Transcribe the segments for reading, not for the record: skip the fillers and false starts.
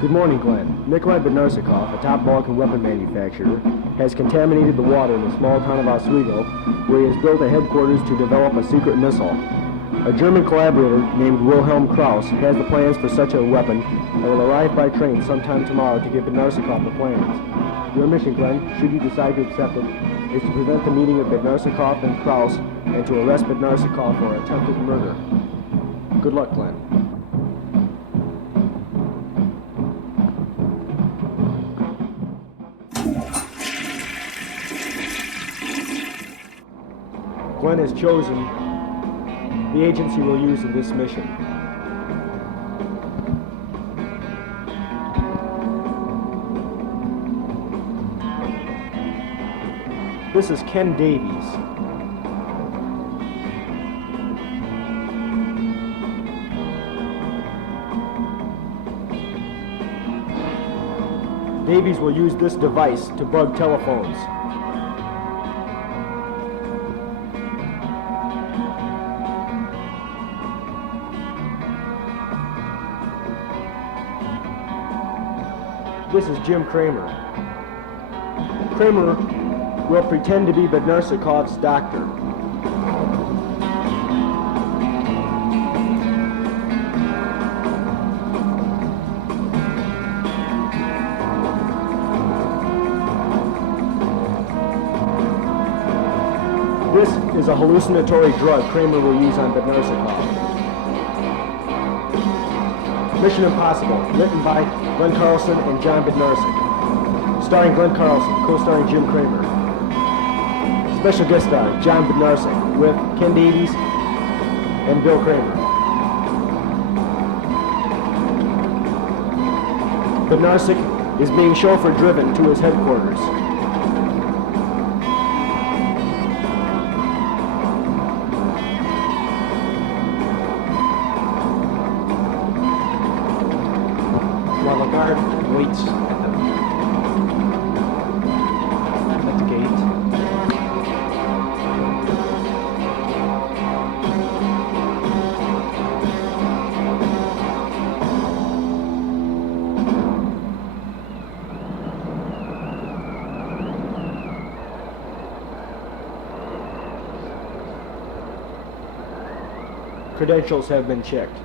Good morning, Glenn. Nikolai Bednarcik, a top Balkan weapon manufacturer, has contaminated the water in the small town of Oswego, where he has built a headquarters to develop a secret missile. A German collaborator named Wilhelm Krauss has the plans for such a weapon and will arrive by train sometime tomorrow to give Bednarcik the plans. Your mission, Glenn, should you decide to accept it, is to prevent the meeting of Bednarcik and Krauss and to arrest Bednarcik for attempted murder. Good luck, Glenn. Glenn has chosen the agency we'll use in this mission. This is Ken Davies. Davies will use this device to bug telephones. This is Jim Kramer. Kramer will pretend to be Bednarcikov's doctor. This is a hallucinatory drug Kramer will use on Bednarcik. Mission Impossible, written by Glenn Carlson and John Bednarcik. Starring Glenn Carlson, co-starring Jim Kramer. Special guest star, John Bednarcik, with Ken Davies and Bill Kramer. Bednarcik is being chauffeur-driven to his headquarters. While the guard waits at the gate. Credentials have been checked.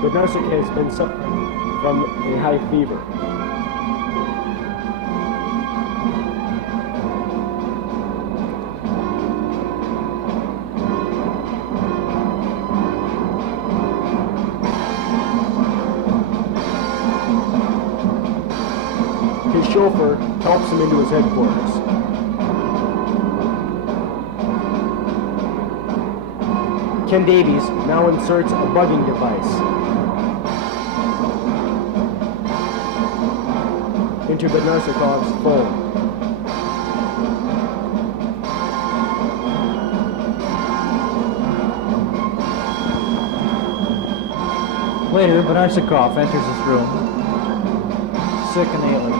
Bednarcik has been suffering from a high fever. His chauffeur helps him into his headquarters. Ken Davies now inserts a bugging device into Bednarcikov's phone. Later, Bednarcik enters his room, sick and ailing.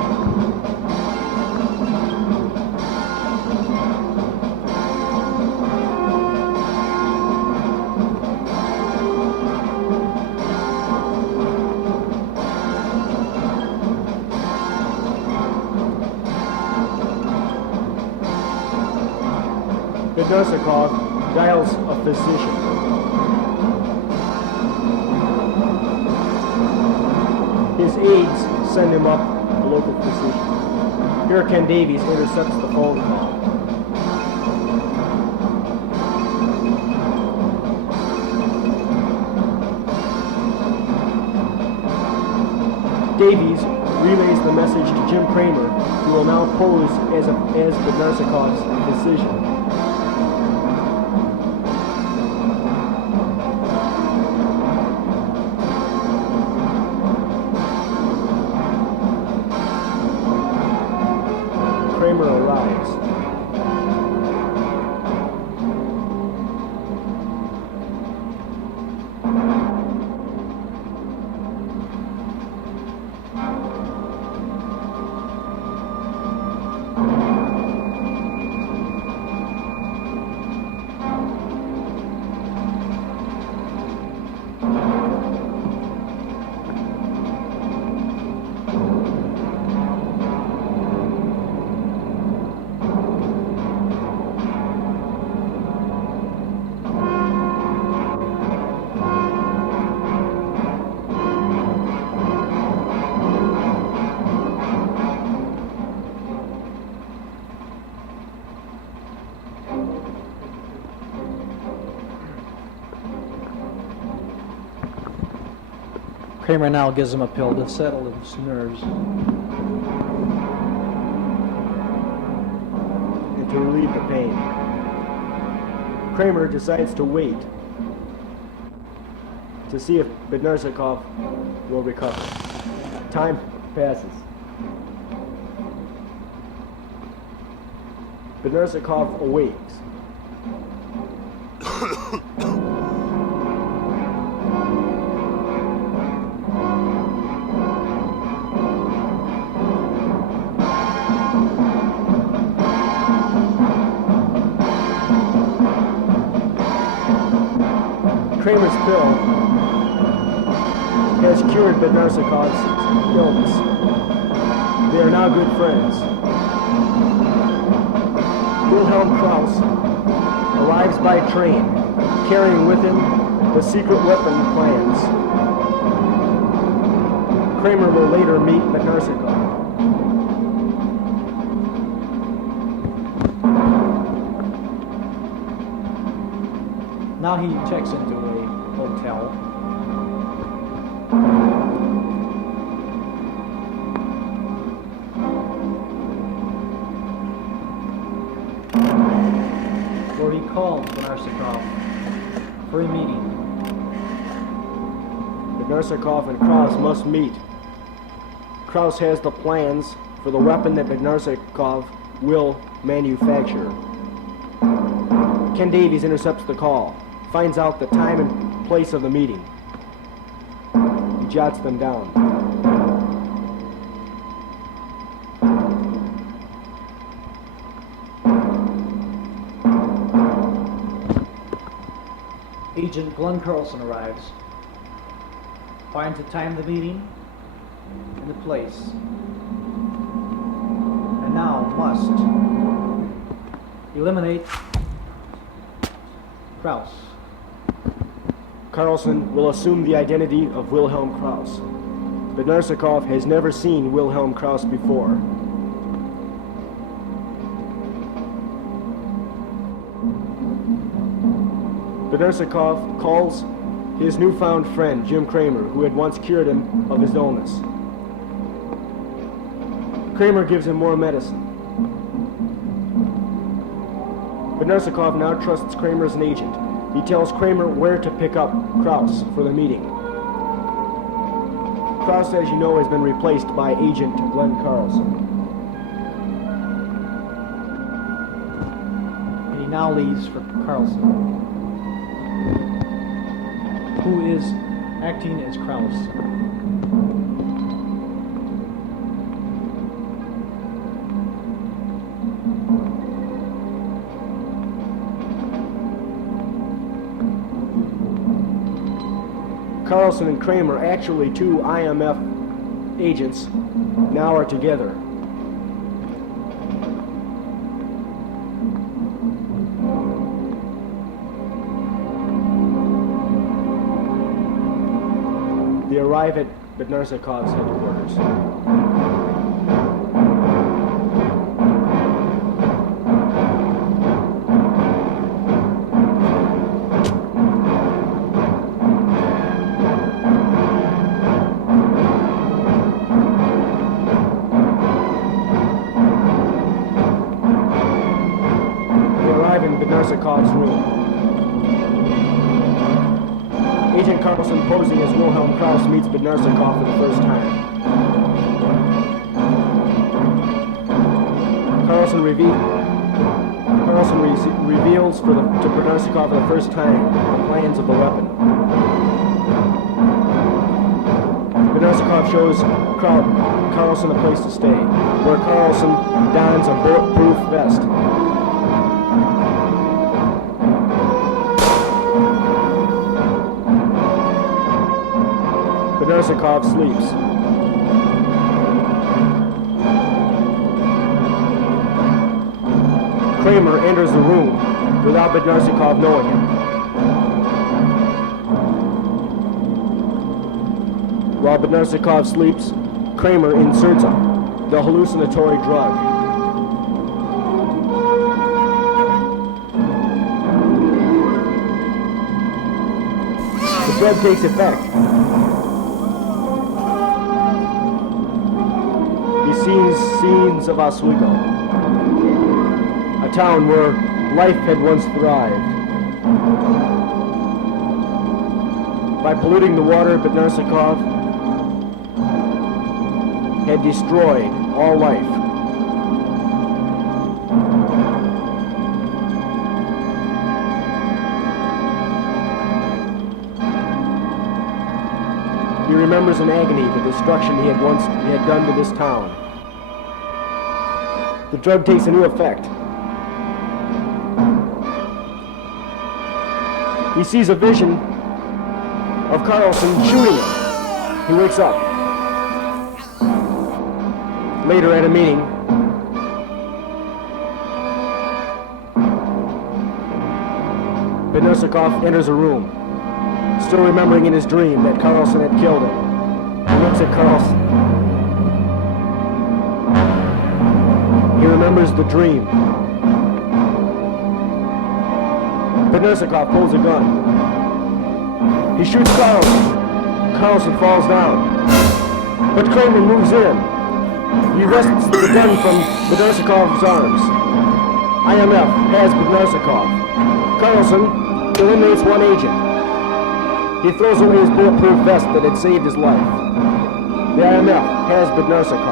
Bednarcik dials a physician. His aides send him up a local physician. Here Ken Davies intercepts the phone call. Davies relays the message to Jim Kramer, who will now pose as Bednarcikov's physician. Kramer arrives. Kramer now gives him a pill to settle his nerves. And to relieve the pain. Kramer decides to wait to see if Bednarcik will recover. Time passes. Bednarcik awakes. Kramer's pill has cured Bednarcikov's illness. They are now good friends. Wilhelm Krauss arrives by train, carrying with him the secret weapon plans. Kramer will later meet Bednarcik. Now he checks into a hotel. Where he calls Bednarcik for a meeting. Bednarcik and Krauss must meet. Krauss has the plans for the weapon that Bednarcik will manufacture. Ken Davies intercepts the call, finds out the time and place of the meeting. He jots them down. Agent Glenn Carlson arrives, finds the time of the meeting and the place, and now must eliminate Krauss. Carlson will assume the identity of Wilhelm Krauss. Bednarcik has never seen Wilhelm Krauss before. Bednarcik calls his newfound friend, Jim Kramer, who had once cured him of his illness. Kramer gives him more medicine. Bednarcik now trusts Kramer as an agent. He tells Kramer where to pick up Krauss for the meeting. Krauss, as you know, has been replaced by Agent Glenn Carlson. And he now leaves for Carlson, who is acting as Krauss. Carlson and Kramer, actually two IMF agents, now are together. They arrive at Bednarcikov's headquarters. Bednarcikov's room. Agent Carlson, posing as Wilhelm Krauss, meets Bednarcik for the first time. Carlson reveals to Bednarcik for the first time the plans of the weapon. Bednarcik shows Carlson a place to stay, where Carlson dons a bulletproof vest. Bednarcik sleeps. Kramer enters the room without Bednarcik knowing him. While Bednarcik sleeps, Kramer inserts the hallucinatory drug. The drug takes effect. He sees scenes of Oswego, a town where life had once thrived. By polluting the water, Bednarcik had destroyed all life. He remembers in agony the destruction he had done to this town. The drug takes a new effect. He sees a vision of Carlson shooting him. He wakes up. Later at a meeting, Bednarcik enters a room, still remembering in his dream that Carlson had killed him. He looks at Carlson. He remembers the dream. Bednarcik pulls a gun. He shoots Carlson. Carlson falls down. But Kramer moves in. He wrests the gun from Bednarcikov's arms. IMF has Bednarcik. Carlson eliminates one agent. He throws away his bulletproof vest that had saved his life. The IMF has Bednarcik.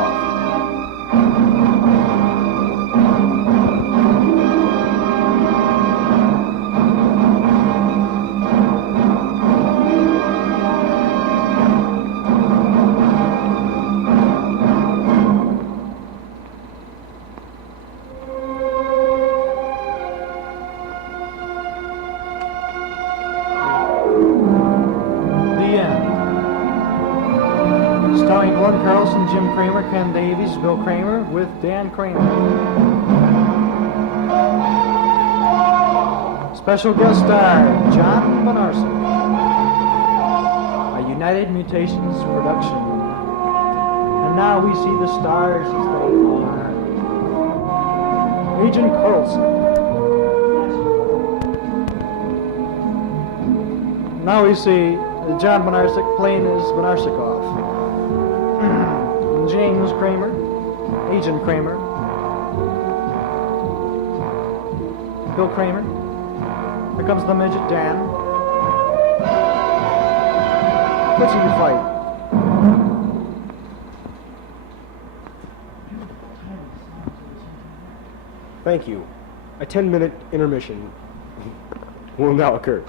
Starring Carlson, Jim Kramer, Ken Davies, Bill Kramer, with Dan Kramer. Special guest star, John Bednarcik. A United Mutations production. And now we see the stars as they are. Agent Carlson. Now we see John Bednarcik playing as Bednarcik. James Kramer, Agent Kramer, Bill Kramer. Here comes the midget Dan. What's he to fight? Thank you. A 10-minute intermission will now occur.